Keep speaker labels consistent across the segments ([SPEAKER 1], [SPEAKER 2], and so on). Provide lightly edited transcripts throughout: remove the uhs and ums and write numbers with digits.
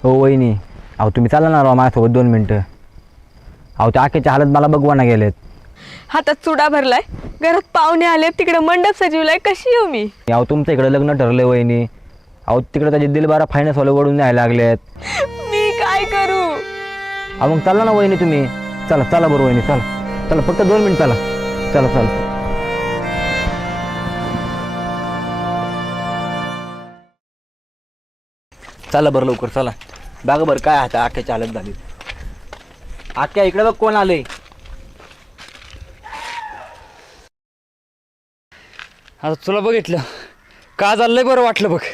[SPEAKER 1] हो वहिनी, अहो तुम्ही चाला ना राव माझ्यासोबत 2 मिनटं. अहो त्या आखेच्या हालत मला बघवाना गेलेत.
[SPEAKER 2] हातात चुडा भरलाय, घरात पाहुणे आले, तिकडे मंडप सजवलाय, कशी येऊ मी?
[SPEAKER 1] अहो तुमचं इकडे लग्न ठरलंय वहिनी. अहो तिकडे त्याचे दिलबारा फायनान्सवाले वळून न्यायला लागलेत.
[SPEAKER 2] मी काय करू?
[SPEAKER 1] अहो मग चाला ना वहिनी तुम्ही. चला चला बरं वहिनी, चला चला, फक्त 2 मिनिट चला. चला चला चला बरं लवकर चला. बघा बरं काय आता आख्याची हालत झाली. आख्या इकडे बघ कोण आलंय.
[SPEAKER 3] आता तुला बघितलं का झालंय बरं वाटलं बघ.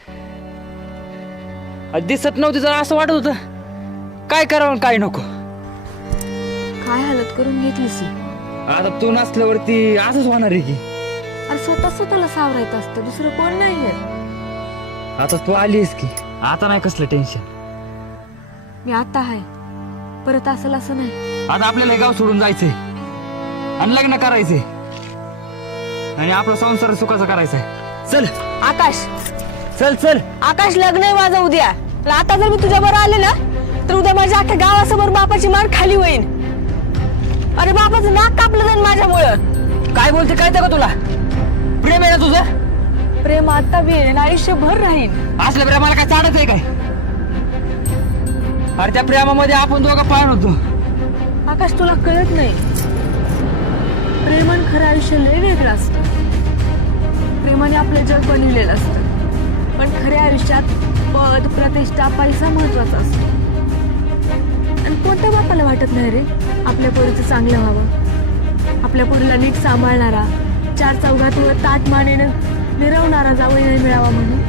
[SPEAKER 3] दिसत नव्हती जरा असं वाटत होतं काय करावं काय नको.
[SPEAKER 2] काय हालत करून घेतलीस?
[SPEAKER 3] आता तू नसल्यावरती असंच होणार आहे की.
[SPEAKER 2] अरे स्वतःला सावरायचं असतं, दुसरं कोण नाहीये.
[SPEAKER 3] आता तू आलीस की आता नाही कसलं टेन्शन.
[SPEAKER 2] मी आता आहे, परत असेल असं नाही.
[SPEAKER 3] आता आपल्याला हे गाव सोडून जायचंय आणि लग्न करायचंय आणि आपला संसार सुखाचा करायचाय. चल
[SPEAKER 2] आकाश,
[SPEAKER 3] चल चल.
[SPEAKER 2] आकाश लग्न आहे माझं उद्या. आता जर मी तुझ्या बरोबर आले ना तर उद्या माझ्या अख्ख्या गावासमोर बापाची मार खाली होईल. अरे बापाचं नाक कापलं जाईल माझ्यामुळं.
[SPEAKER 3] काय बोलते काय का तुला? प्रेम आहे ना तुझं?
[SPEAKER 2] प्रेम आता बी आहे, आयुष्यभर राहील.
[SPEAKER 3] असल्या प्रेमाला काय चालत आहे काय? अरे त्या प्रेमामध्ये आपण दोघं पाहून होतो.
[SPEAKER 2] आकाश तुला कळत नाही, प्रेमान खरं आयुष्य लय वेगळं असतं. प्रेमाने आपलं जग बनवलेलं असतं, पण खऱ्या आयुष्यात पद, प्रतिष्ठा, पैसा महत्वाचा असतो. आणि कोणत्या बापाला वाटत नाही रे आपल्या पोरीचं चांगलं व्हावं, आपल्या पोरीला नीट सांभाळणारा, 4 चौघात ताट मानेनं मिरवणारा जावई नाही मिळावा म्हणून.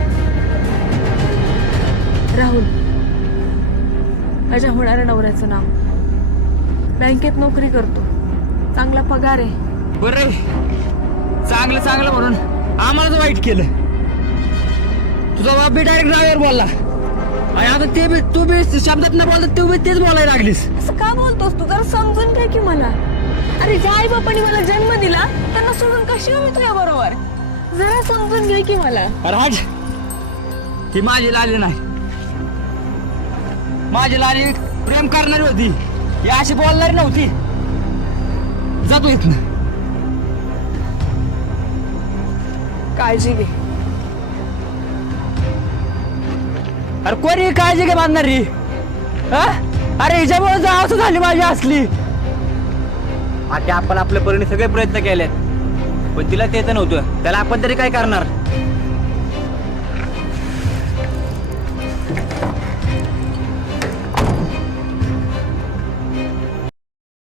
[SPEAKER 2] राहुल माझ्या होणाऱ्या नवऱ्याचं नाव, बँकेत नोकरी करतो, चांगला पगार आहे.
[SPEAKER 3] बरं चांगलं चांगलं म्हणून आम्हालाच वाईट केलं. तुझा बाप बी डायरेक्ट ड्रायव्हर बोलला आणि आता ते बी तू बी शब्दात न बोलता तू बी तेच बोलायला लागलीस.
[SPEAKER 2] असं का बोलतोस तू? जरा समजून घे की मला. अरे ज्या आई बापाने मला जन्म दिला त्यांना सोडून कशी मी तुझ्या बरोबर? जरा समजून घे की मला.
[SPEAKER 3] राज ही माझी लाली नाही, माझी लाली प्रेम करणारी होती, ही अशी बोलणारी नव्हती. जातो इथनं.
[SPEAKER 2] काळजी घे.
[SPEAKER 3] अरे कोणी काळजी घे बांधणारी? अरे हिच्यामुळे जावं झाली माझी असली.
[SPEAKER 1] आता आपण आपल्या परीने सगळे प्रयत्न केलेत, पण तिला ते तर नव्हतं. त्याला आपण तरी काय करणार?